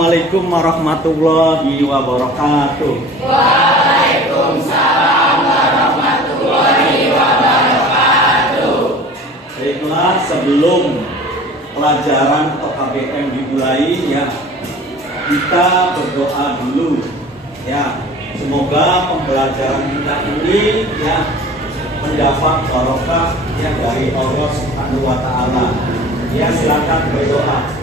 Assalamualaikum warahmatullahi wabarakatuh. Waalaikumsalam warahmatullahi wabarakatuh. Baiklah, sebelum pelajaran atau KBM dimulai ya, kita berdoa dulu ya. Semoga pembelajaran kita ini ya mendapat barokah ya dari Allah Subhanahu wa taala. Ya, silakan berdoa.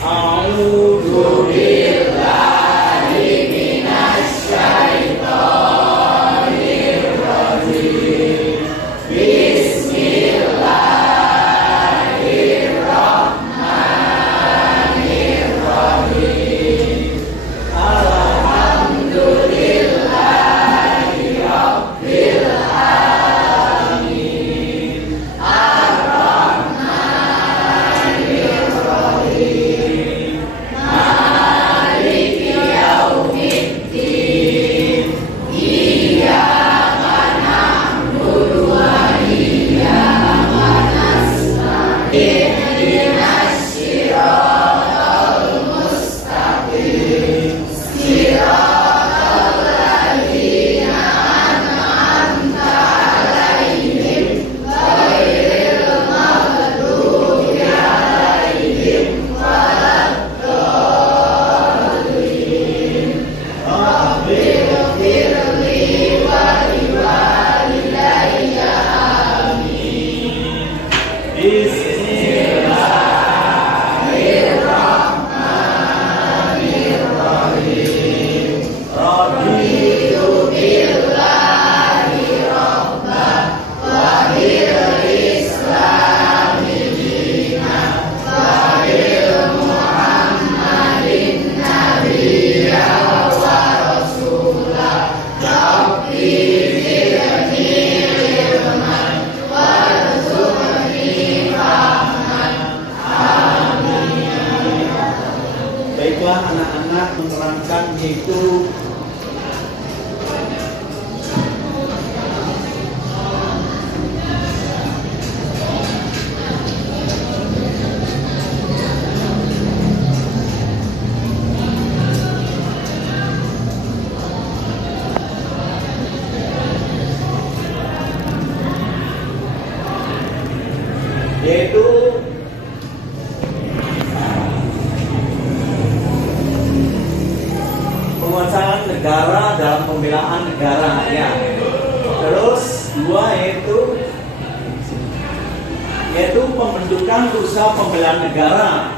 A'udzu billahi minasyaitonir rajim. Bismillahirrahmanirrahim. Alhamdulillahi rabbil alamin. Ar-Rahmanir Rahim. Maliki yaumiddin. Iyyaka na'budu wa iyyaka nasta'in. Ihdinas siratal mustaqim. Siratal ladzina an'amta 'alaihim ghairil maghdubi 'alaihim waladdallin. Rabbighfirli wa liwalidayya. Amin. Bismillahirrahmanirrahim. Raditu billahi rabbah wa bil islami dinan wa bil muhammadin nabiyya wa rasulah. Rabbi zidni ilman warzuqni rahman. Amin. Baiklah anak-anak, menerangkan yaitu penguasaan negara dalam pembelaan negara ya. Terus dua yaitu pembentukan usaha pembelaan negara.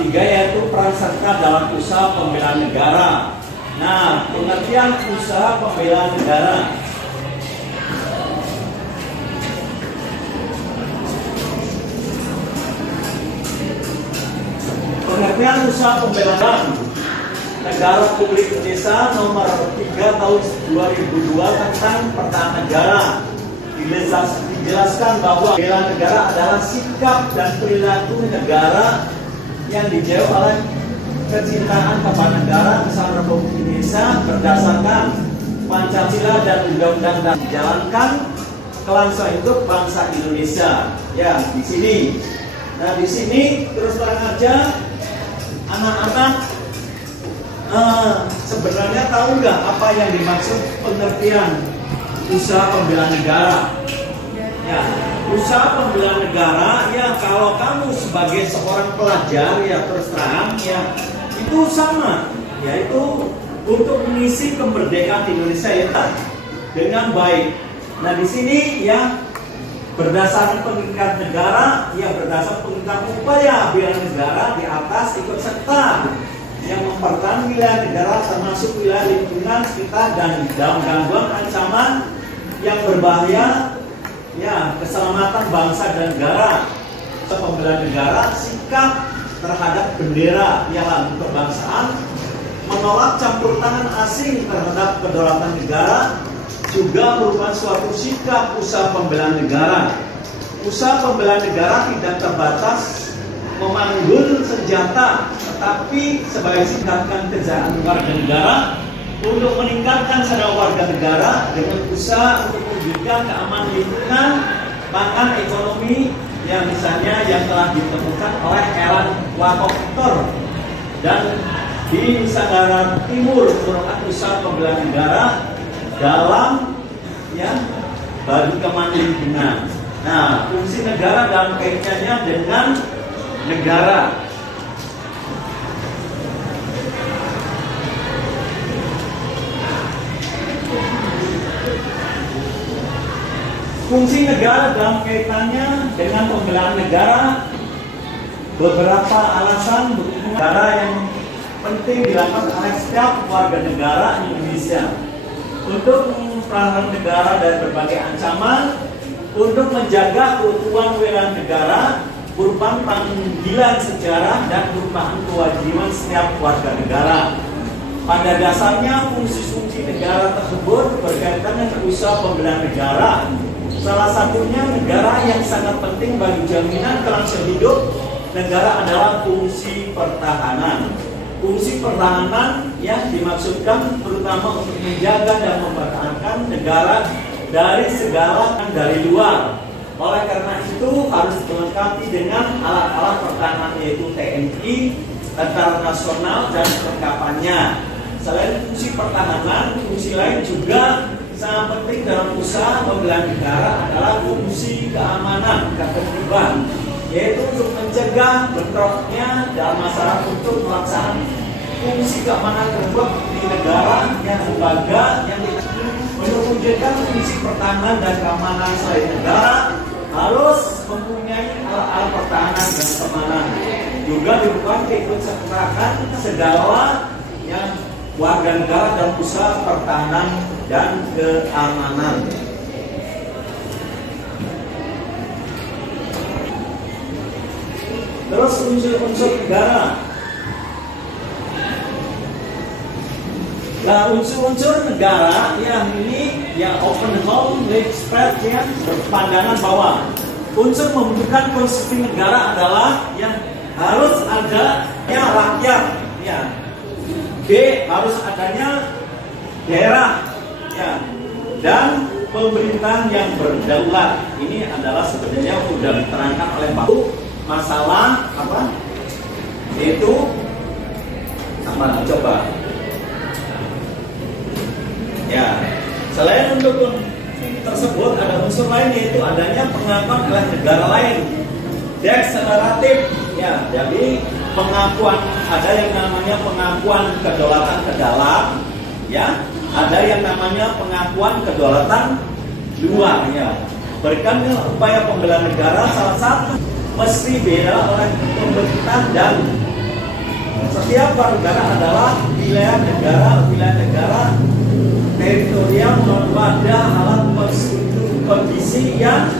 Tiga yaitu peran serta dalam usaha pembelaan negara. Nah, pengertian usaha pembelaan negara. Pengertian usaha pembelaan Negara Republik Indonesia nomor 3 tahun 2002 tentang pertahanan negara dijelaskan bahwa bela negara adalah sikap dan perilaku negara yang dijawab oleh kecintaan kepada negara Kesatuan Republik Indonesia berdasarkan Pancasila dan undang-undang dan dijalankan kelangsungan hidup bangsa Indonesia. Ya, di sini. Nah, di sini terus terang aja anak-anak sebenarnya tahu nggak apa yang dimaksud pengertian usaha pembelaan negara? Ya, usaha pembelaan negara ya kalau kamu sebagai seorang pelajar ya terus terang ya itu sama, yaitu untuk mengisi kemerdekaan Indonesia ya dengan baik. Nah di sini ya berdasarkan pengikat negara ya berdasarkan pengikat upaya bela negara di atas ikut serta yang mempertahankan wilayah negara termasuk wilayah lingkungan kita dan dalam gangguan ancaman yang berbahaya ya keselamatan bangsa dan negara. Pembelaan negara sikap terhadap bendera yang lambang kebangsaan, menolak campur tangan asing terhadap kedaulatan negara juga merupakan suatu sikap usaha pembelaan negara. Usaha pembelaan negara tidak terbatas memanggul senjata, tetapi sebagai tingkatkan kejahatan warga negara untuk meningkatkan sadar warga negara dengan usaha untuk mewujudkan keamanan lingkungan, pangan, ekonomi yang misalnya yang telah ditemukan oleh Ellen Wachovter dan di Nusantara Timur merupakan usaha pembela negara dalam bagi kemandirian. Nah, fungsi negara dalam kaitannya dengan negara. Fungsi negara dalam kaitannya dengan pembelaan negara, beberapa alasan negara yang penting dilakukan oleh setiap warga negara Indonesia untuk mempertahankan negara dari berbagai ancaman, untuk menjaga keutuhan wilayah negara, merupakan panggilan sejarah dan merupakan kewajiban setiap warga negara. Pada dasarnya fungsi-fungsi negara tersebut berkaitan dengan usaha pembelaan negara. Salah satunya negara yang sangat penting bagi jaminan kelangsungan hidup negara adalah fungsi pertahanan. Fungsi pertahanan yang dimaksudkan terutama untuk menjaga dan mempertahankan negara dari segala dari luar. Oleh karena itu harus dilengkapi dengan alat-alat pertahanan yaitu TNI, Tentara Nasional dan perlengkapannya. Selain fungsi pertahanan, fungsi lain juga sangat penting dalam usaha pembelaan negara adalah fungsi keamanan, ketertiban, yaitu untuk mencegah bentroknya dalam masyarakat untuk melaksanakan fungsi keamanan tersebut di negara yang lembaga yang mewujudkan fungsi pertahanan dan keamanan selain negara harus mempunyai alat-alat pertahanan dan keamanan. Juga dibutuhkan keikutsertaan segala yang warga negara dalam usaha pertahanan dan keamanan. Terus unsur-unsur negara. Nah, unsur-unsur negara yang ini yang open home, spread yang berpandangan bahwa unsur membentukkan konstitusi negara adalah yang harus ada rakyat, ya. B harus adanya daerah, ya, dan pemerintahan yang berdaulat. Ini adalah sebenarnya sudah diterangkan oleh Pak masalah apa? Itu apa? Coba. Ya, selain untuk tersebut ada unsur lain yaitu adanya pengakuan oleh negara lain. Deklarasi, ya, jadi pengakuan ada yang namanya pengakuan kedaulatan ke dalam, ya, ada yang namanya pengakuan kedaulatan luar, ya. Berkaitan dengan upaya pembelaan negara, salah satu mesti beda oleh pemerintah dan setiap warga negara adalah wilayah negara teritorial pada alat kondisi yang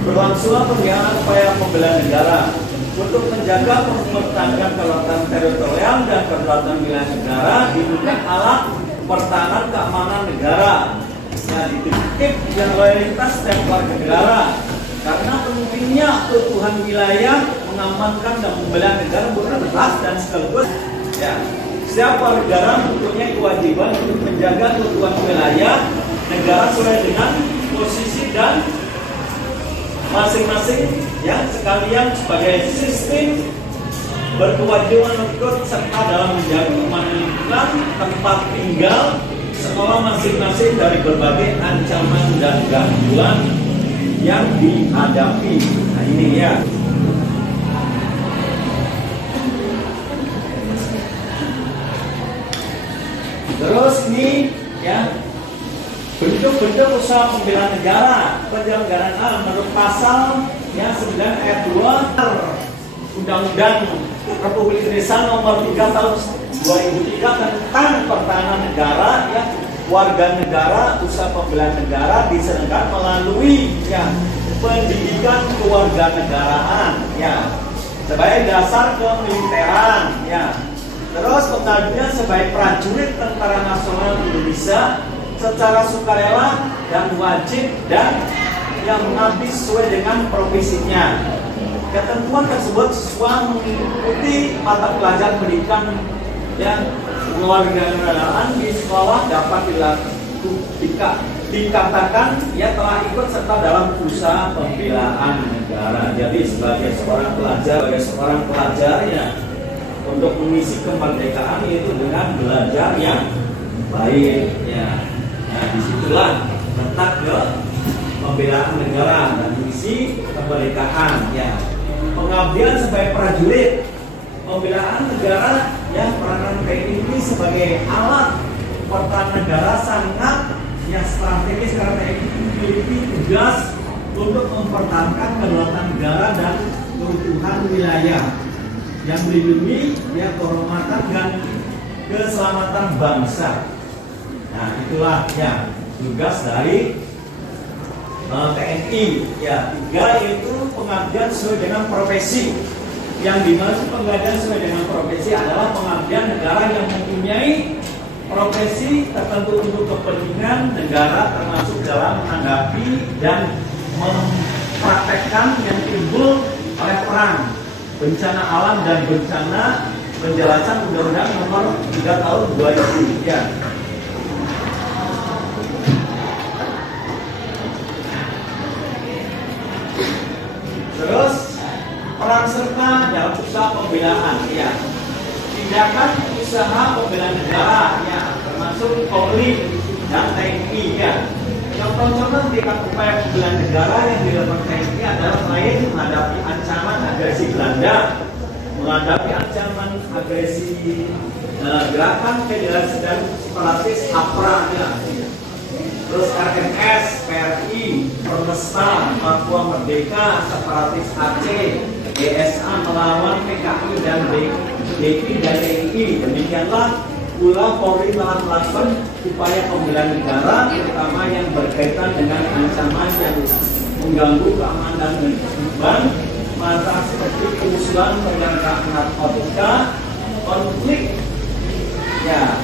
berlangsung penggunaan upaya pembelaan negara untuk menjaga mempertahankan kedaulatan teritorial dan kedaulatan wilayah negara dibutuhkan alat pertahanan keamanan negara. Nah, dititip yang loyalitas setiap warga negara karena pentingnya keutuhan wilayah mengamankan dan membela negara berkelas dan sekaligus, ya. Setiap warga negara mempunyai kewajiban untuk menjaga keutuhan wilayah negara sesuai dengan posisi dan masing-masing, ya, sekalian sebagai sistem berkewajiban ikut serta dalam menjaga keamanan tempat tinggal sekolah masing-masing dari berbagai ancaman dan gangguan yang dihadapi. Nah, ini ya. Terus ini, ya, bentuk-bentuk usaha pembelaan negara penyelenggaraan menurut pasal yang 9 ayat 2 Undang-Undang Republik Indonesia Nomor 3 Tahun 2003 tentang pertahanan negara, ya, warga negara usaha pembelaan negara diselenggarakan melalui, ya, pendidikan kewarganegaraan, ya, sebagai dasar kemiliteran, ya. Terus pengkajiannya sebagai prajurit Tentara Nasional Indonesia secara sukarela dan wajib dan yang mengabdi sesuai dengan profesinya. Ketentuan tersebut sesuai mengikuti mata pelajaran pendidikan yang kewarganegaraan di sekolah dapat dikatakan ya telah ikut serta dalam usaha pembelaan negara. Jadi sebagai seorang pelajar ya untuk mengisi kemerdekaan yaitu dengan belajar yang baik. Ya, nah disitulah letak ke pembelaan negara dan misi kemerdekaan. Ya, pengabdian sebagai prajurit, pembelaan negara, ya peranan TNI ini sebagai alat pertahanan negara sangat yang strategis karena TNI memiliki tugas untuk mempertahankan kedaulatan negara dan keutuhan wilayah yang melindungi ya kehormatan dan keselamatan bangsa. Nah itulah ya tugas dari TNI. Ya, 3 yaitu pengabdian sesuai dengan profesi. Yang dimaksud pengabdian sesuai dengan profesi adalah pengabdian negara yang mempunyai profesi tertentu untuk kepentingan negara, termasuk dalam menghadapi dan mempraktekkan yang timbul oleh perang, bencana alam dan bencana penjelasan Undang-Undang Nomor 3 Tahun 2000. Ya. Terus peran serta dalam usaha pembelaan, ya. Tindakan usaha pembelaan negara, ya, termasuk Polri dan TNI, ya. Contoh-contoh tindakan upaya pembelaan negara yang dilakukan TNI adalah selain menghadapi ancaman agresi Belanda, menghadapi ancaman agresi gerakan federasi dan separatis APRA, ya. Terus RMS, PRI, Protestan, Papua Merdeka, separatis Aceh, DSA melawan PKI dan DPI dan TNI. Demikianlah pula Polri telah melakukan upaya pembelaan negara, terutama yang berkaitan dengan ancaman yang mengganggu keamanan dan kehidupan, mata seperti pengusulan perdagangan narkotika, konflik, ya,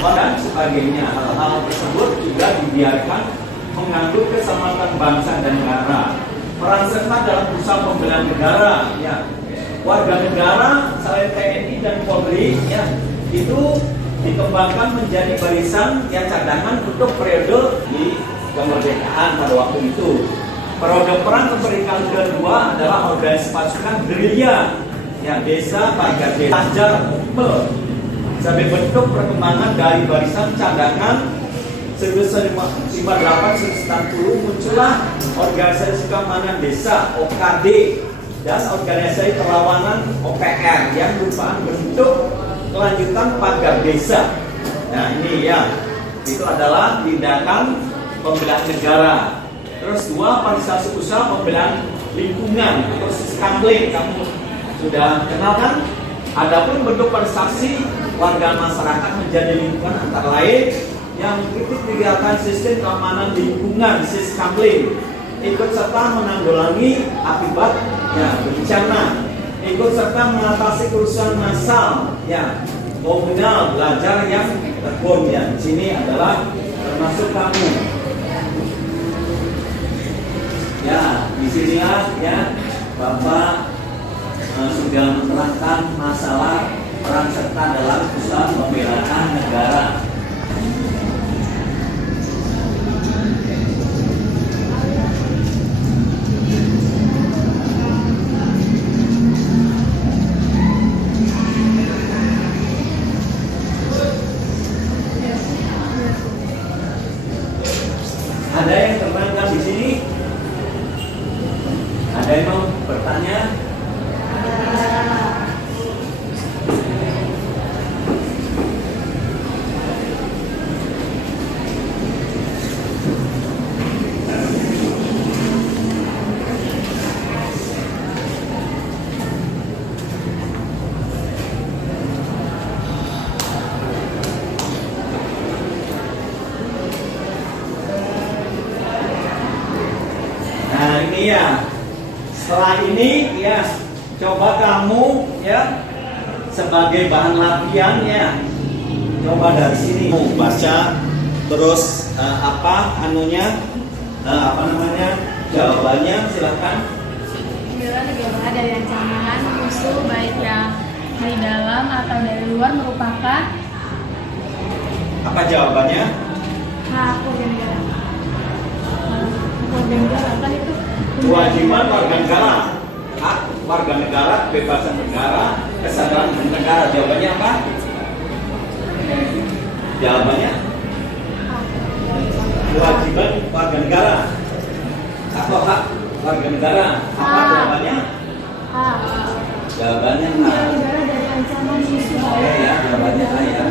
dan sebagainya. Hal-hal tersebut juga dibiarkan mengganggu keselamatan bangsa dan negara. Peran serta dalam usaha pembelaan negara, ya, warga negara selain TNI dan Polri, ya, itu dikembangkan menjadi barisan yang cadangan untuk periode di kemerdekaan pada waktu itu. Periode perang kemerdekaan kedua adalah organisasi pasukan gerilya, ya, desa, brigade, Banjar, sebagai bentuk perkembangan dari barisan cadangan. 1958-1960 muncullah organisasi keamanan desa OKD dan organisasi perlawanan OPR yang merupakan bentuk kelanjutan pagar desa. Nah ini ya, itu adalah tindakan pembelaan negara. Terus 2, organisasi usaha pembelaan lingkungan atau Siskambling, kamu sudah kenal kan? Adapun bentuk organisasi warga masyarakat menjadi lingkungan antara lain yang mengikuti kegiatan sistem keamanan lingkungan Siskambling, ikut serta menanggulangi akibat ya bencana, ikut serta mengatasi kerusuhan massal, ya, komunal, belajar yang tekun, ya. Di sini adalah termasuk kamu. Ya, disinilah ya Bapak sudah menerangkan masalah peran serta dalam usaha pembelaan negara. Ada yang terangkan di sini? Ada yang mau bertanya? Ya, setelah ini ya coba kamu ya sebagai bahan latihan ya, coba dari sini baca terus apa namanya jawabannya, silakan. Bela negara dari ancaman musuh baik yang dari dalam atau dari luar merupakan apa jawabannya? hak warga negara. Warga negara kan itu Kewajiban warga negara, hak warga negara, kebebasan negara, Kesadaran bernegara. Jawabannya apa? Jawabannya kewajiban warga negara atau hak warga negara. Apa jawabannya? Jawabannya A. Negara dari ancaman musuh baik Ya, jawabannya A ya.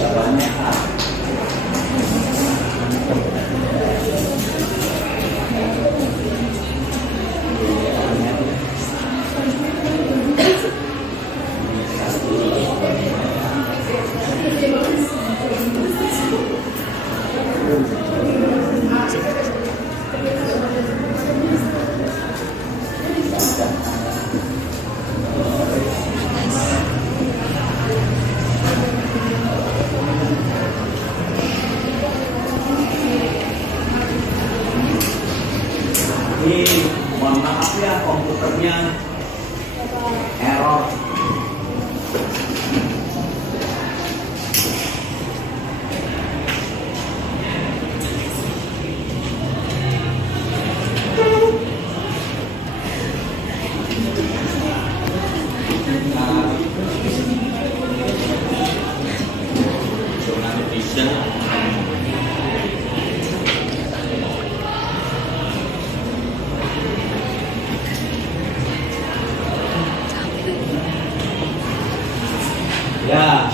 Jawabannya A. Ini mohon maaf ya, komputernya error. Ya,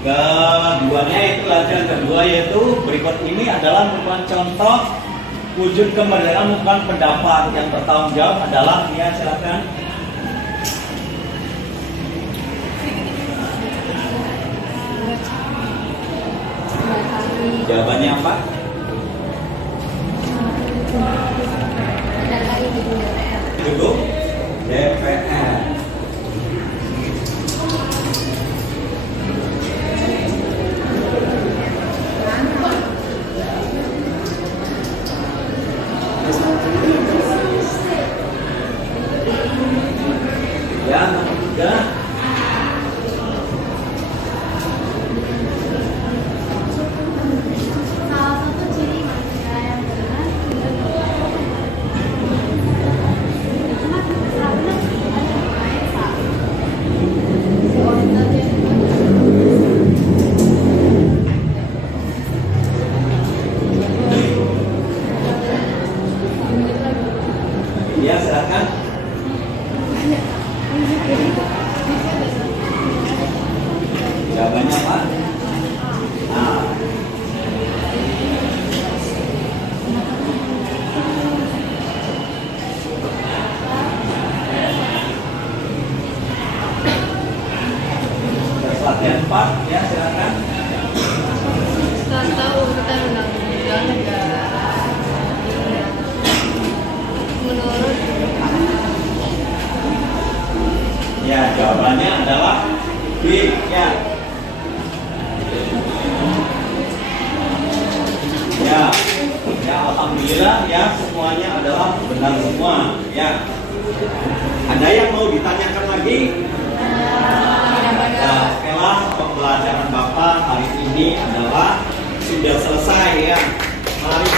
keduanya itu pelajaran kedua yaitu berikut ini adalah merupakan contoh wujud kemerdekaan merupakan pendapat yang bertanggung jawab adalah ya silakan. Jawabannya apa? Duduk DPR. Ya, nomor 3. Salah satu ciri manusia yang benar Ya, silakan. Jawabannya apa? Nah. Latihan 4 ya, silakan. tata urutan undang-undang negara menurut Ya, jawabannya adalah B ya. Ya, ya alhamdulillah ya semuanya adalah benar semua ya. Ada yang mau ditanyakan lagi? Nah, okelah pembelajaran Bapak hari ini adalah sudah selesai ya. Mari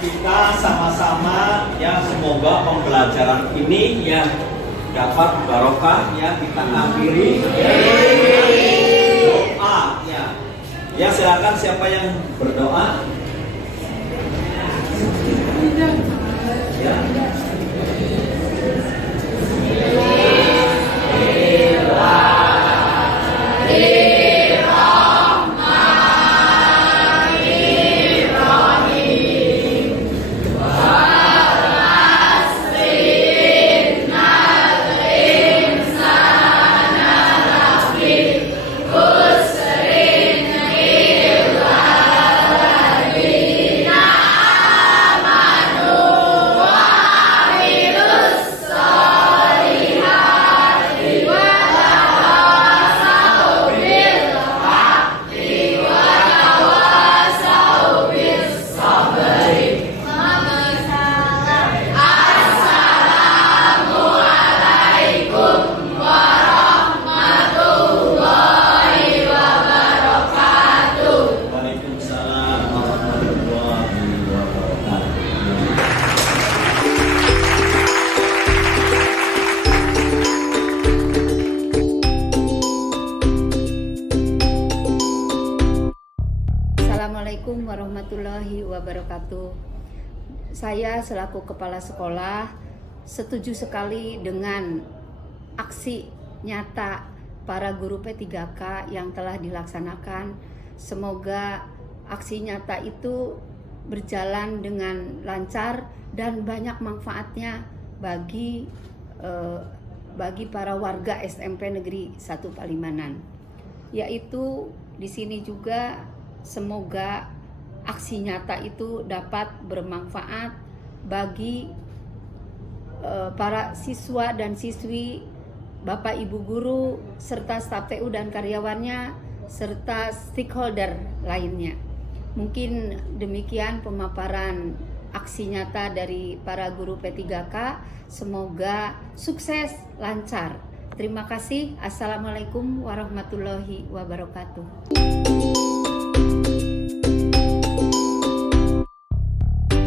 kita sama-sama ya, semoga pembelajaran ini ya dapat barokah ya, kita akhiri doa ya. Ya, silakan siapa yang berdoa? Ya. warahmatullahi wabarakatuh. Saya selaku kepala sekolah setuju sekali dengan aksi nyata para guru P3K yang telah dilaksanakan. Semoga aksi nyata itu berjalan dengan lancar dan banyak manfaatnya bagi para warga SMP Negeri 1 Palimanan. Yaitu di sini juga semoga aksi nyata itu dapat bermanfaat bagi para siswa dan siswi, Bapak Ibu guru, serta staf TU dan karyawannya, serta stakeholder lainnya. Mungkin demikian pemaparan aksi nyata dari para guru P3K. Semoga sukses, lancar. Terima kasih. Assalamualaikum warahmatullahi wabarakatuh.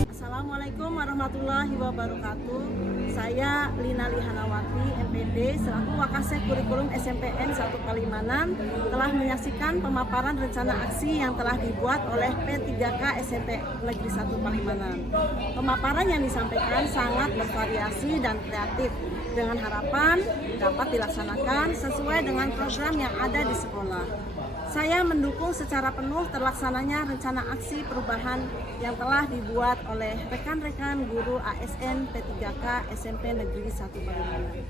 Assalamualaikum warahmatullahi wabarakatuh. Saya Lina Lihanawati, MPD, selaku Wakasek Kurikulum SMPN 1 Palimanan, telah menyaksikan pemaparan rencana aksi yang telah dibuat oleh P3K SMP Negeri 1 Palimanan. Pemaparan yang disampaikan sangat bervariasi dan kreatif, dengan harapan dapat dilaksanakan sesuai dengan program yang ada di sekolah. Saya mendukung secara penuh terlaksananya rencana aksi perubahan yang telah dibuat oleh rekan-rekan guru ASN P3K SMP Negeri 1 Palimanan.